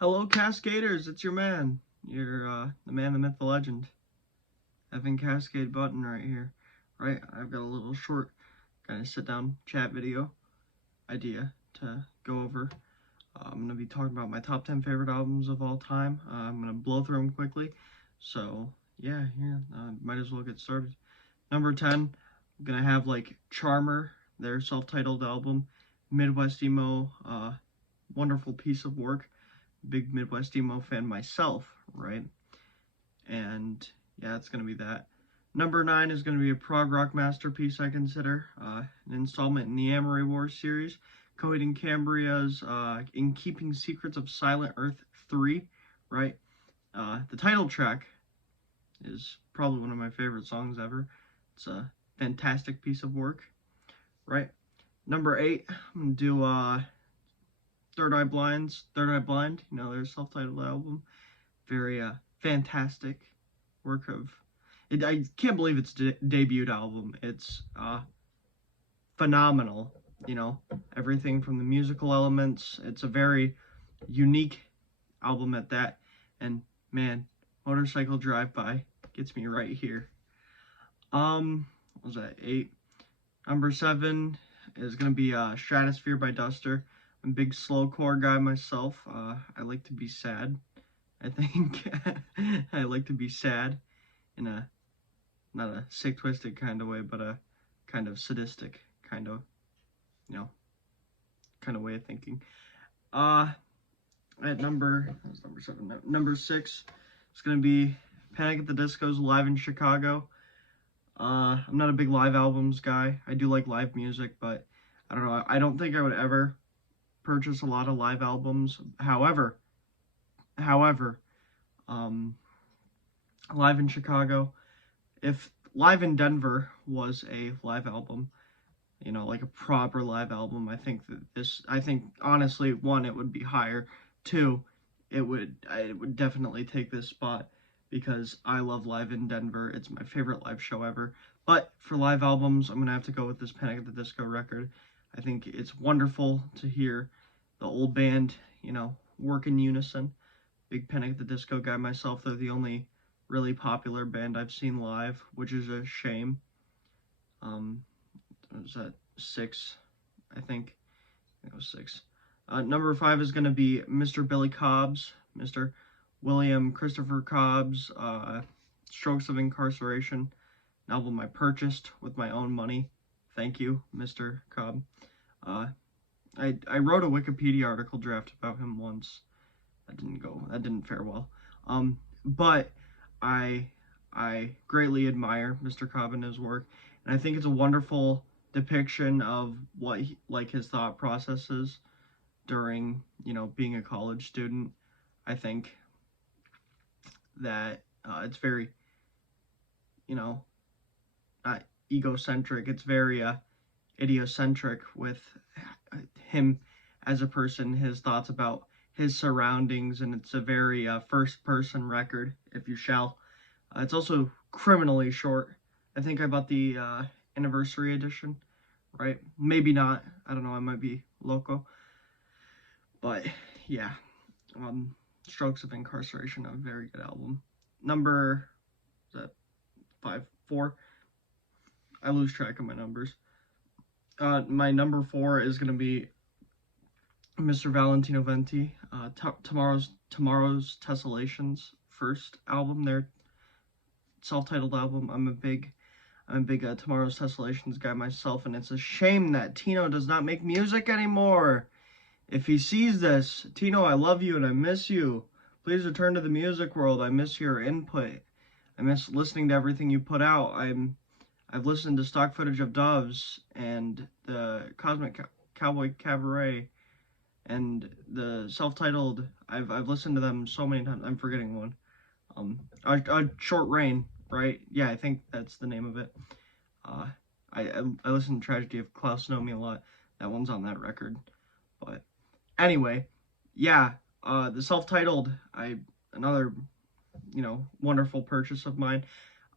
Hello, Cascaders. It's your man. You're the man, the myth, the legend. Evan Cascade Button right here. Right, I've got a little short kind of sit-down chat video idea to go over. I'm going to be talking about my top 10 favorite albums of all time. I'm going to blow through them quickly. So, might as well get started. Number 10, I'm going to have like Charmer, their self-titled album. Midwest Emo, wonderful piece of work. Big Midwest Emo fan myself, right? And yeah, it's going to be that. Number 9 is going to be a prog rock masterpiece, I consider. An installment in the Amory Wars series. Coheed and Cambria's In Keeping Secrets of Silent Earth 3, right? The title track is probably one of my favorite songs ever. It's a fantastic piece of work, right? Number 8, I'm going to do Third Eye Blind, their self-titled album. Very fantastic work of it. I can't believe it's debut album. It's phenomenal. Everything from the musical elements. It's a very unique album at that. And man, Motorcycle Drive-By gets me right here. What was that? 8. Number 7 is gonna be Stratosphere by Duster. I'm a big slowcore guy myself. I like to be sad. I think I like to be sad in a not a sick twisted kind of way, but a kind of sadistic kind of way of thinking. At number 7. Number 6 is gonna be Panic at the Disco's Live in Chicago. I'm not a big live albums guy. I do like live music, but I don't know. I don't think I would ever purchase a lot of live albums. However, Live in Chicago, if Live in Denver was a live album, like a proper live album, I think honestly, 1, it would be higher. 2, it would definitely take this spot because I love Live in Denver. It's my favorite live show ever. But for live albums, I'm gonna have to go with this Panic at the Disco record. I think it's wonderful to hear the old band, work in unison. Big Panic at the Disco guy myself. They're the only really popular band I've seen live, which is a shame. Was that 6? I think it was 6. Number 5 is going to be Mr. Billy Cobb's, Mr. William Christopher Cobb's Strokes of Incarceration, an album I purchased with my own money. Thank you, Mr. Cobb. I wrote a Wikipedia article draft about him once. That didn't fare well. But I greatly admire Mr. Cobb and his work, and I think it's a wonderful depiction of what his thought processes during being a college student. I think that it's very not egocentric. It's very idiocentric with him as a person, his thoughts about his surroundings, and it's a very first-person record, if you shall. It's also criminally short. I think I bought the anniversary edition, right? Maybe not. I don't know. I might be loco. But yeah, Strokes of Incarceration, a very good album. Number, is that 5, 4? I lose track of my numbers. My number 4 is gonna be Mr. Valentino Venti, Tomorrow's Tessellation's first album, their self-titled album. I'm a big Tomorrow's Tessellations guy myself, and it's a shame that Tino does not make music anymore. If he sees this, Tino, I love you and I miss you. Please return to the music world. I miss your input. I miss listening to everything you put out. I've listened to stock footage of Doves and the Cosmic Cowboy Cabaret and the self-titled. I've listened to them so many times. I'm forgetting one. A Short Rain, right? Yeah, I think that's the name of it. I listened to Tragedy of Klaus Nomi a lot. That one's on that record. But anyway, yeah, the self-titled, another wonderful purchase of mine.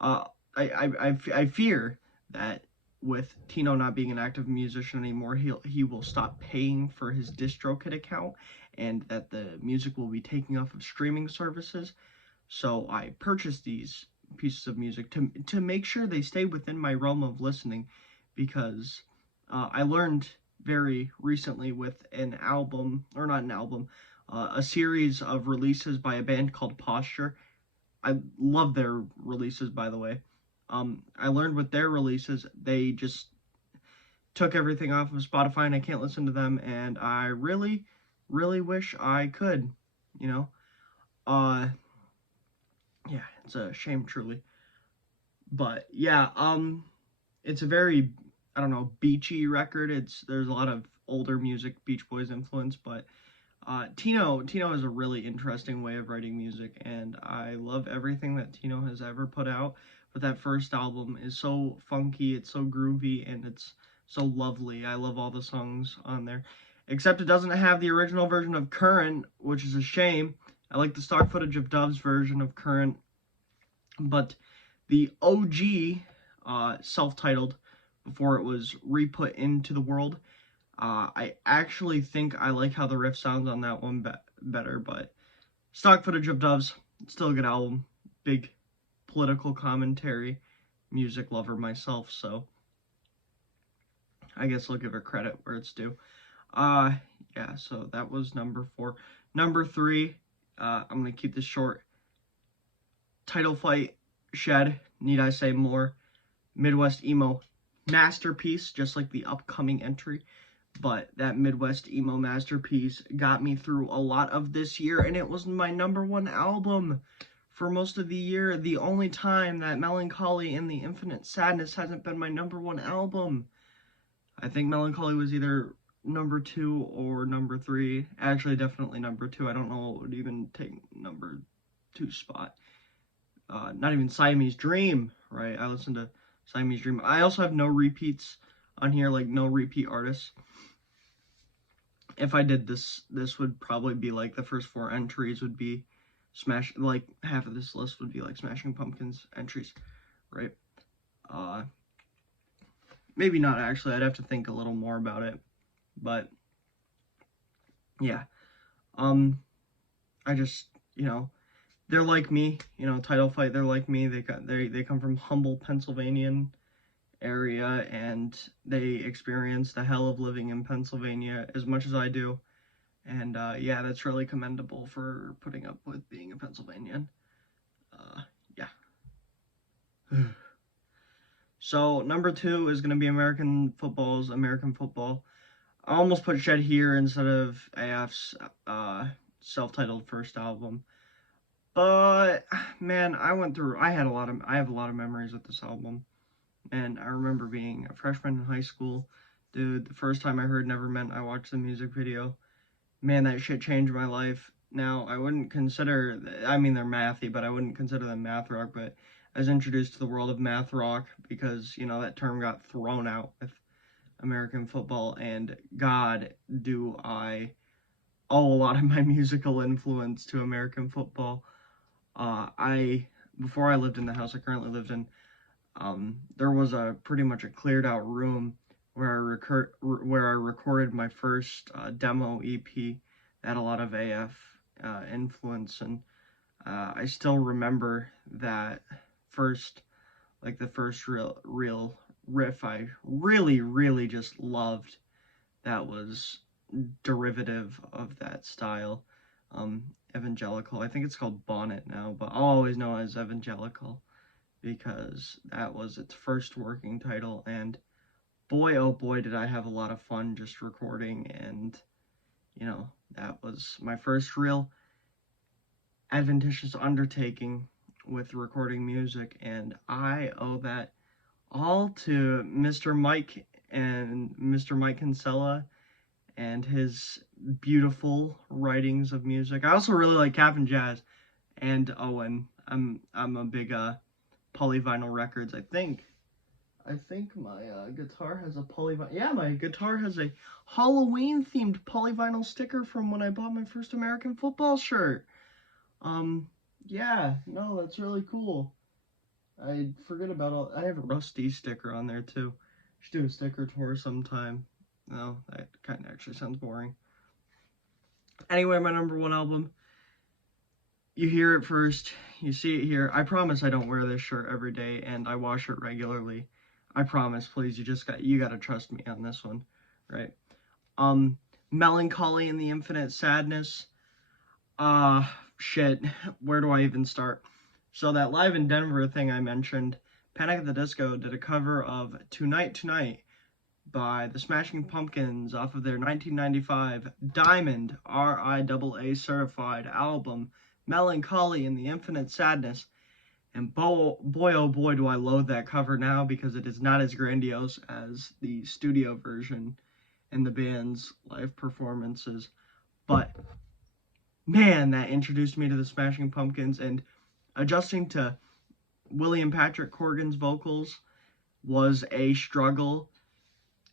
I fear that with Tino not being an active musician anymore, he will stop paying for his DistroKid account, and that the music will be taking off of streaming services. So I purchased these pieces of music to make sure they stay within my realm of listening, because I learned very recently with an album, or not an album, a series of releases by a band called Posture. I love their releases, by the way. I learned with their releases, they just took everything off of Spotify and I can't listen to them, and I really, really wish I could, you know? Uh, yeah, it's a shame, truly. But yeah, it's a very, I don't know, beachy record. There's a lot of older music, Beach Boys influence, but Tino has a really interesting way of writing music, and I love everything that Tino has ever put out. But that first album is so funky, it's so groovy, and it's so lovely. I love all the songs on there, except it doesn't have the original version of Current, which is a shame. I like the stock footage of Dove's version of Current, but the OG, self-titled, before it was re-put into the world, I actually think I like how the riff sounds on that one better, but stock footage of Doves, still a good album. Big political commentary, music lover myself, so I guess I'll give it credit where it's due. Uh, yeah, so that was number 4. Number 3, I'm gonna keep this short. Title Fight, Shed, Need I Say More, Midwest Emo masterpiece, just like the upcoming entry. But that Midwest Emo masterpiece got me through a lot of this year, and it was my number 1 album for most of the year. The only time that Melancholy and the Infinite Sadness hasn't been my number 1 album. I think Melancholy was either number 2 or number 3. Actually, definitely number 2. I don't know what would even take number 2 spot. Not even Siamese Dream, right? I listened to Siamese Dream. I also have no repeats on here, like no repeat artists. If I did this would probably be like the first 4 entries would be like half of this list would be like Smashing Pumpkins entries, right? Maybe not actually. I'd have to think a little more about it, but yeah. I just, they're like me, Title Fight, they're like me. They come from humble Pennsylvanian area, and they experience the hell of living in Pennsylvania as much as I do. And yeah, that's really commendable for putting up with being a Pennsylvanian. Yeah. So number 2 is going to be American Football's American Football. I almost put Shed here instead of AF's self-titled first album. But man, I have a lot of memories with this album. And I remember being a freshman in high school. Dude, the first time I heard Nevermind, I watched the music video. Man, that shit changed my life. Now, I wouldn't consider, I mean, they're mathy, but I wouldn't consider them math rock, but I was introduced to the world of math rock because, that term got thrown out with American Football, and God, do I owe a lot of my musical influence to American Football. Before I lived in the house I currently lived in, there was pretty much a cleared out room where I recorded my first demo EP that had a lot of AF influence, and I still remember that the first real riff I really just loved. That was derivative of that style. Evangelical. I think it's called Bonnet now, but I'll always know it as Evangelical because that was its first working title, and boy oh boy did I have a lot of fun just recording, and that was my first real adventitious undertaking with recording music, and I owe that all to Mr. Mike Kinsella and his beautiful writings of music. I also really like Cap'n Jazz and Owen. I'm a big Polyvinyl Records. I think my guitar has a polyvinyl. Yeah, my guitar has a Halloween themed polyvinyl sticker from when I bought my first American Football shirt. Yeah, no, that's really cool. I forget about I have a Rusty sticker on there too. Should do a sticker tour sometime. No, that kind of actually sounds boring. Anyway, my number one album. You hear it first. You see it here. I promise I don't wear this shirt every day, and I wash it regularly. I promise. Please, you gotta trust me on this one, right? Melancholy and the Infinite Sadness. Shit. Where do I even start? So that Live in Denver thing I mentioned, Panic at the Disco did a cover of Tonight Tonight by the Smashing Pumpkins off of their 1995 Diamond RIAA certified album Melancholy and the Infinite Sadness. And boy oh boy do I loathe that cover now, because it is not as grandiose as the studio version and the band's live performances. But man, that introduced me to the Smashing Pumpkins, and adjusting to William Patrick Corgan's vocals was a struggle,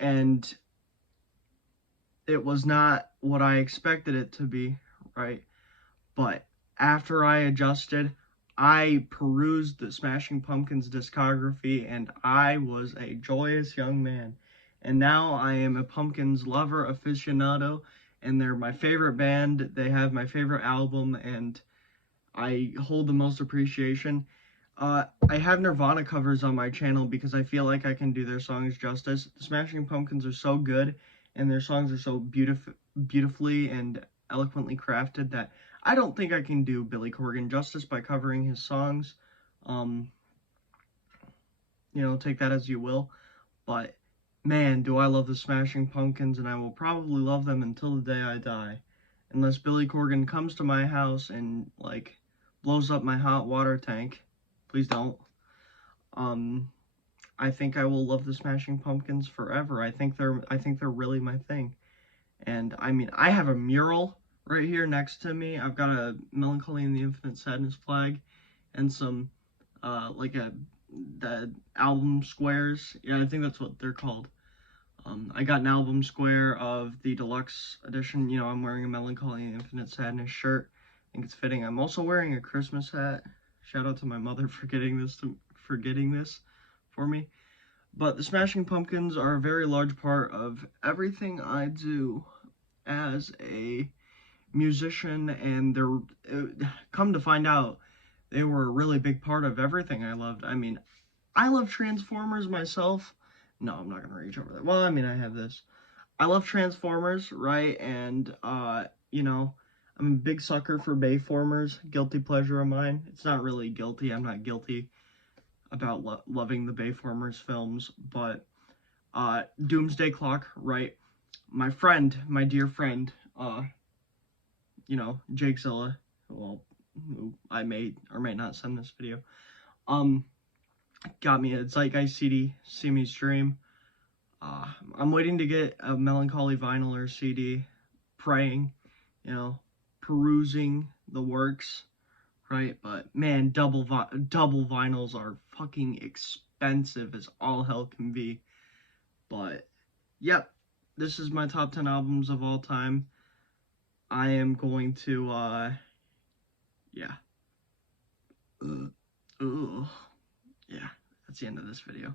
and it was not what I expected it to be, right? But after I adjusted, I perused the Smashing Pumpkins discography, and I was a joyous young man. And now I am a Pumpkins lover aficionado, and they're my favorite band. They have my favorite album, and I hold the most appreciation. I have Nirvana covers on my channel because I feel like I can do their songs justice. The Smashing Pumpkins are so good, and their songs are so beautifully and eloquently crafted that I don't think I can do Billy Corgan justice by covering his songs. Take that as you will. But man, do I love the Smashing Pumpkins, and I will probably love them until the day I die. Unless Billy Corgan comes to my house and, like, blows up my hot water tank. Please don't. I think I will love the Smashing Pumpkins forever. I think they're really my thing. And I mean, I have a mural right here next to me. I've got a Melancholy and the Infinite Sadness flag and some the album squares. Yeah, I think that's what they're called. I got an album square of the deluxe edition. I'm wearing a Melancholy and Infinite Sadness shirt. I think it's fitting. I'm also wearing a Christmas hat. Shout out to my mother for getting this for me. But the Smashing Pumpkins are a very large part of everything I do as a musician, and come to find out, they were a really big part of everything I loved. I mean, I love Transformers myself. No, I'm not gonna reach over there. Well, I mean, I have this. I love Transformers, right? And I'm a big sucker for Bayformers. Guilty pleasure of mine. It's not really guilty. I'm not guilty about loving the Bayformers films, but Doomsday Clock, right? My dear friend, Jake Zilla, who I may or may not send this video, got me a Zeitgeist CD, See Me Stream. I'm waiting to get a Melancholy vinyl or CD, praying, perusing the works, right? But man, double vinyls are fucking expensive as all hell can be. But yep, this is my top 10 albums of all time. I am going to yeah. Yeah, that's the end of this video.